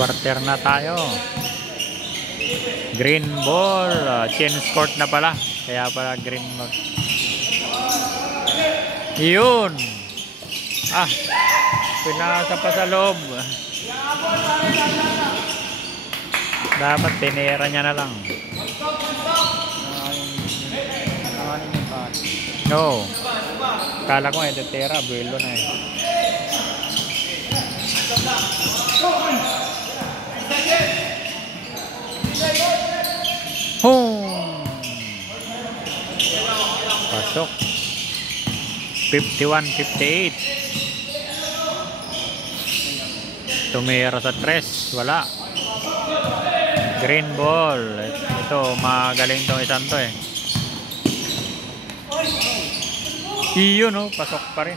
Quarter na tayo. Green ball. Change court na pala. Kaya pala green ball. Yun. Pinasa pa sa loob. Dapat tinira niya na lang. No. Kala ko titira. Buelo na eh. Pasok. 51-58. Tumira sa tres. Wala. Green ball. Ito, magaling tong isang to eh. Iyon oh, pasok pa rin.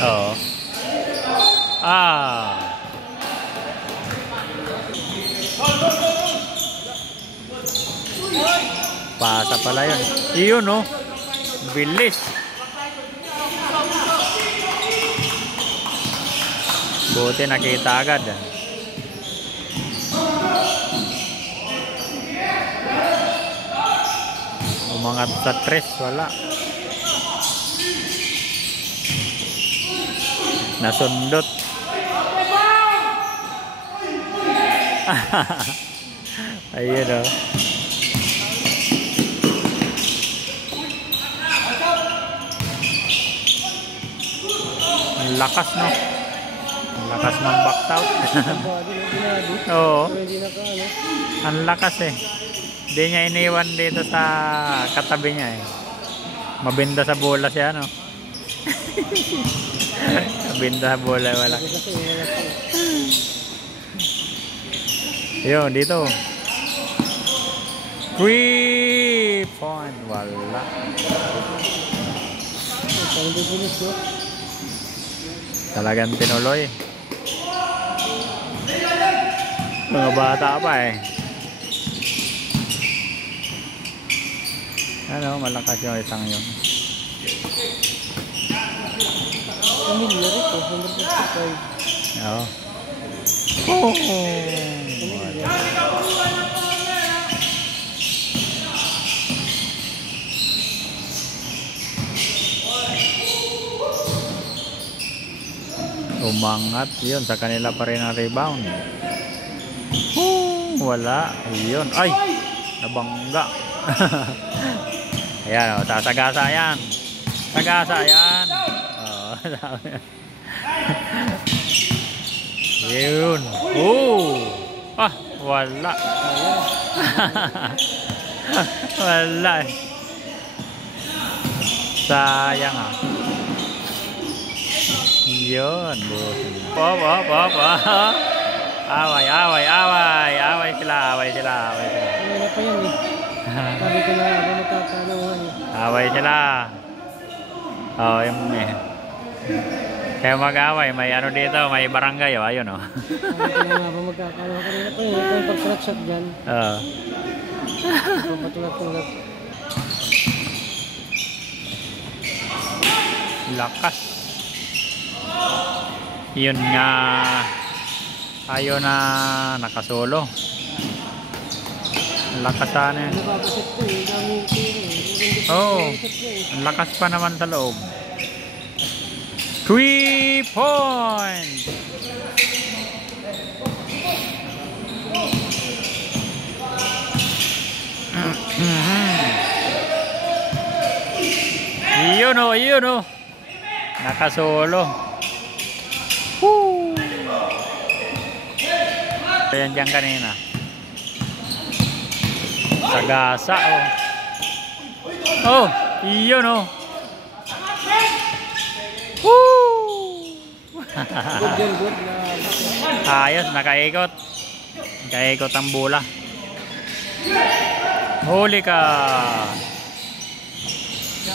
Oo. Pasa pala yun. Iyon oh. Bilis. Buti nakita agad. Umangat sa tres, wala. Nasundot. Ayun oh. Ang lakas no. Ang lakas ng back out. Oo. Ang lakas eh. Hindi niya iniwan dito sa katabi niya eh. Mabinda sa bola siya no. Mabinda sa bola wala. Yun dito. 3 point wala. Talagang tinuloy. Mga bata pa eh. Ano, malakas yung isang yun. Oo. Umangat yun sa kanila pa rin ang rebound. Wala yun. Ay, nabangga. Ayan o, sasagasa yan. Sagasa yan. Yun. Wala. Wala. Sayang ah. Yun. Away sila. Ano pa yan eh. Sabi ko na ako magkakaluhan. Away sila. Yung kaya mag-away, may ano dito, may barangay ayun oh. Sabi ko na ako magkakaluhan. Kanina pa yun, ito yung pag-shot dyan. Patulak-tulak. Lakas. Yun nga. Ayaw na nakasolo. Lakas sana yan. Ang lakas pa naman sa loob. 3 points. Yun o. Nakasolo. Ayan dyan kanina. Sagasa yun o. Ayos, nakaikot ang bola. Huli ka.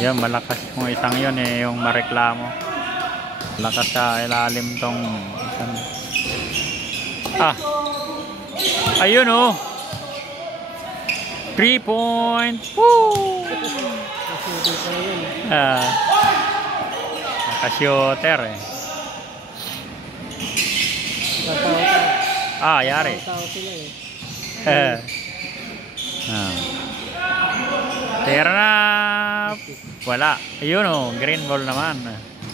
Yan, malakas yung isang yun eh, yung mareklamo. Malakas sa ilalim tong isang. Ayun oh. 3 points. Ka-shooter eh. Tao-tao. Yari. Tao sila Ah. eh. Tira na. Wala. Ayun oh, green ball naman.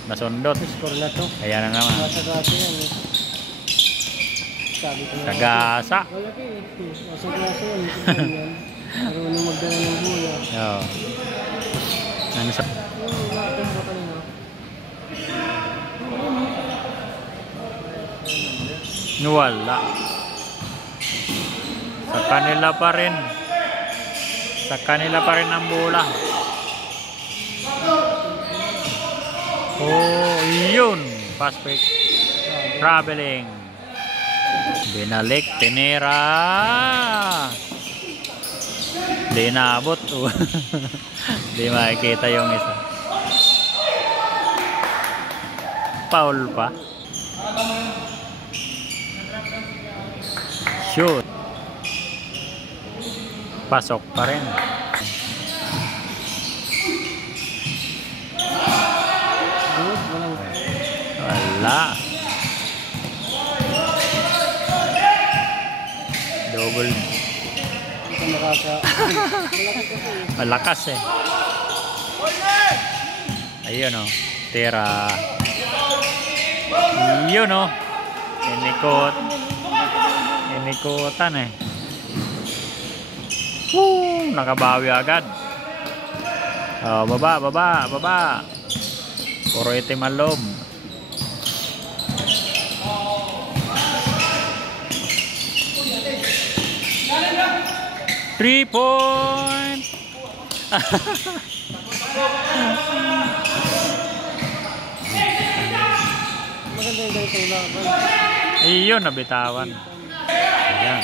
Nasundot. Score na to. Ayan na naman. Masagasa yan eh. Sabi ko na. Sagasa. Wala ka eh. Masagasa yan. Yan. Marunong magdala ng bola. Oo. Ano sa... Umakong ba kanina? Wala. Sa kanila pa rin. Sa kanila pa rin ang bola. Oh, yun. Fast break. Traveling. Binalik. Tinira. Di naabot. Di makikita yung isa. Foul pa. Shoot. Pasok pa rin. Good. Walang... Wala. Double. Ito makaka... Malakas eh. Ayun oh. Tira. Yun oh. Inikot. Inikutan eh. Nakabawi agad. Oh, baba. Puro itim ang loob. Three point. Maganda yung ganito laban. Iyon, nabitawan. Ayan.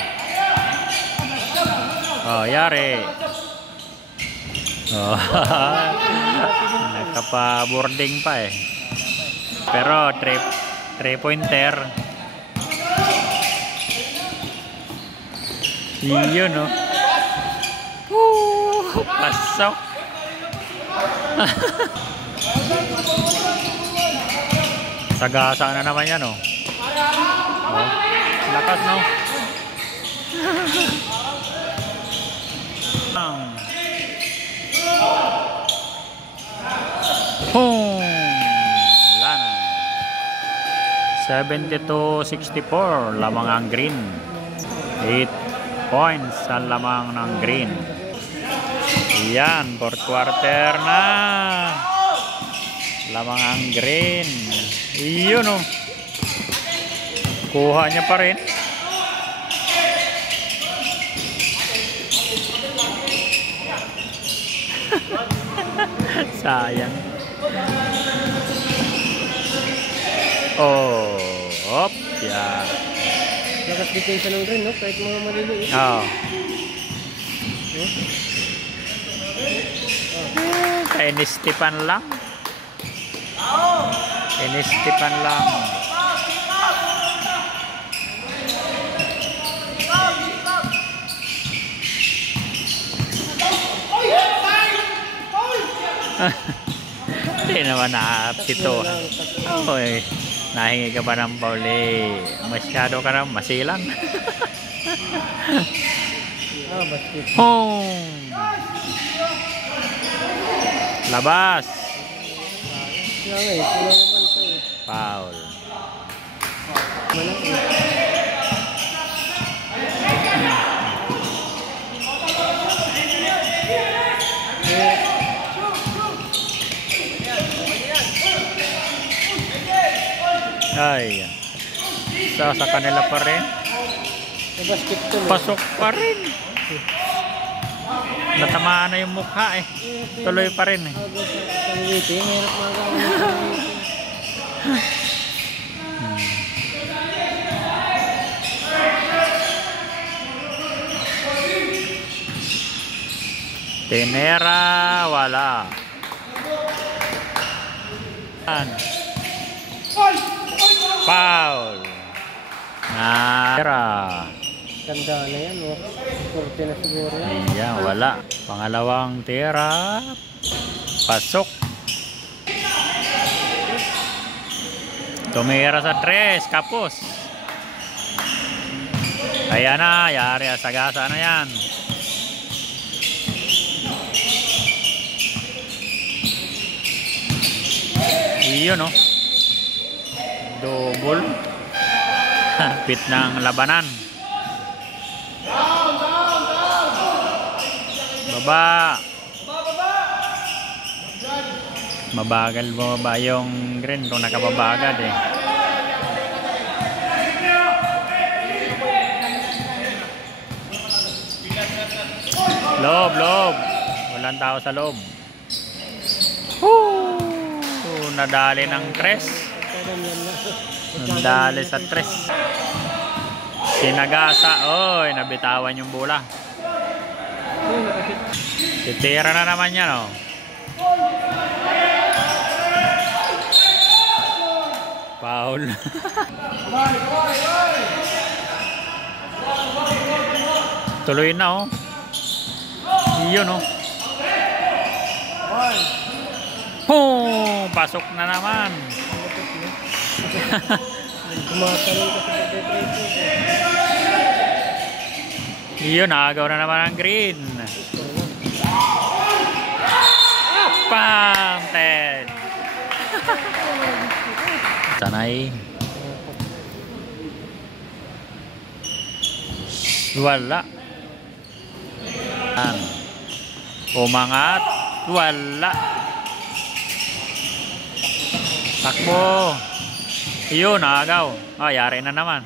Oh, yari. Oh, nakapa-boarding pa eh. Pero 3-pointer. Iyon, no? Pasok. Sagasa na naman yan, oh. Oh, lakas, no? Boom! Wala na. 72-64 lamang ang green. 8 points ang lamang ng green. Yan, fourth quarter na. Lamang ang green. Iyon oh. Kuha niya pa rin. Sayang. Oh, hop, yeah. Lakas depensa ng green, no? Kahit mga maliliit. Oh. Kainistipan lang. Kainistipan lang. Hindi naman nakapito. Oy, nahingi ka ba ng foul eh? Masyado ka na masilang. Basket. Home. Labas. Kaya nga eh, kulang ang bantay eh. Foul. Malaki. Ay. So, sa kanila pa rin. Sa basket to. Pasok pa rin. Natamaan na yung mukha eh. Tuloy pa rin eh. Pangiliti, mahirap magawin ng pangiliti. Tinera, wala. Foul. Tinera. Ganda na yan, oh. Kurte na siguro yan. Ayan, wala. Pangalawang tira. Pasok. Tumira sa 3, kapos. Kaya na, yari, sagasa na yan. Iyon, no? Double. Pit ng labanan. Baba. Mabagal bumaba yung green kung nakababa agad eh. Loob. Walang tao sa loob. Nadali ng 3. Nadali sa 3. Sinagasa. Oy, nabitawan yung bola. Titira na naman yan, oh. Foul. Tuloy na, oh. Iyon, oh. Pasok na naman. Iyon, agaw na naman ang green. Pam! 10. Sanay. Wala. Umangat. Wala. Takbo. Iyon, agaw. Oh, yari na naman.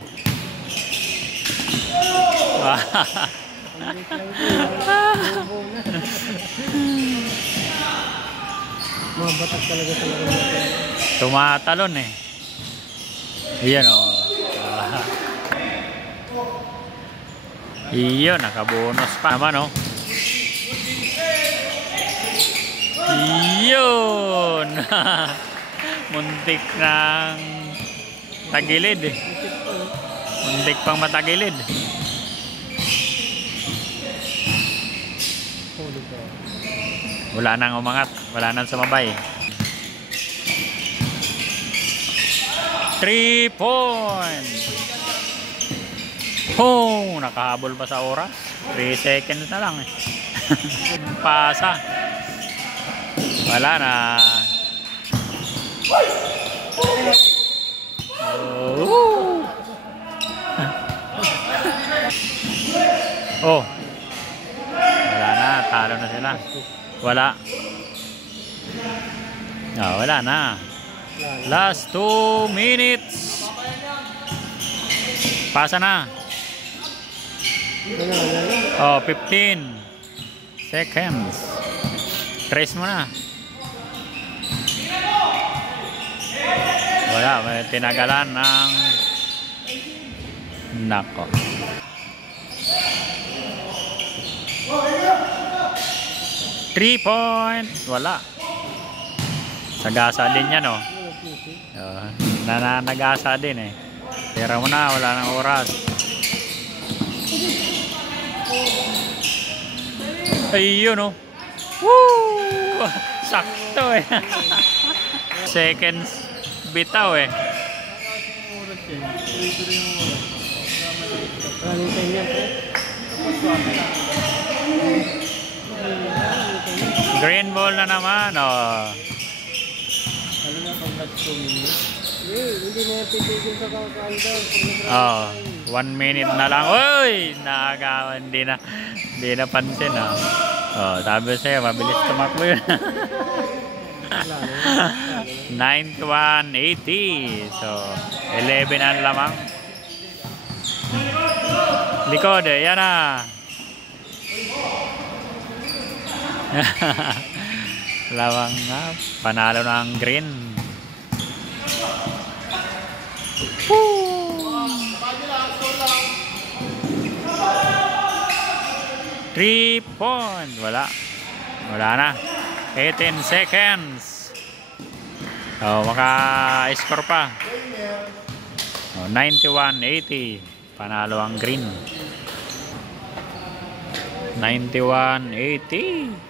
Mabatak talaga sa laro natin. Tumatalon eh. Iyan, oh. Iyon, nakabonus pa naman, oh. Iyon. Muntik ng tagilid eh. Muntik pang matagilid. Wala nang umangat, wala nang sumabay. 3 points. Nakahabol pa sa oras. 3 seconds na lang eh. Pasa. Wala na. Oh. Wala na, talo na sila. Wala. Wala na. Last 2 minutes. Pasa na. 15 seconds. Trace mo na. Wala, may tinagalan ng nako. 3 point. Wala. Sagasa din yan, oh. Nananagasa din eh. Tira mo na, wala nang oras. Ayun, oh. Woo! Sakto eh. Seconds bitaw eh. Green ball na naman, oh. Hindi mo titigil sa countdown. 1 minute na lang. Uy! Nakagawa. Hindi na pansin, oh. Oh, sabi sa'yo, mabilis tumakbo yun. 91-80. So, 11 ang lamang. Likod, yan na. Lamang na. Panalo na ang green. 3 point. Wala na. 18 seconds. Maka-score pa. 91-80. Panalo ang green. 91-80.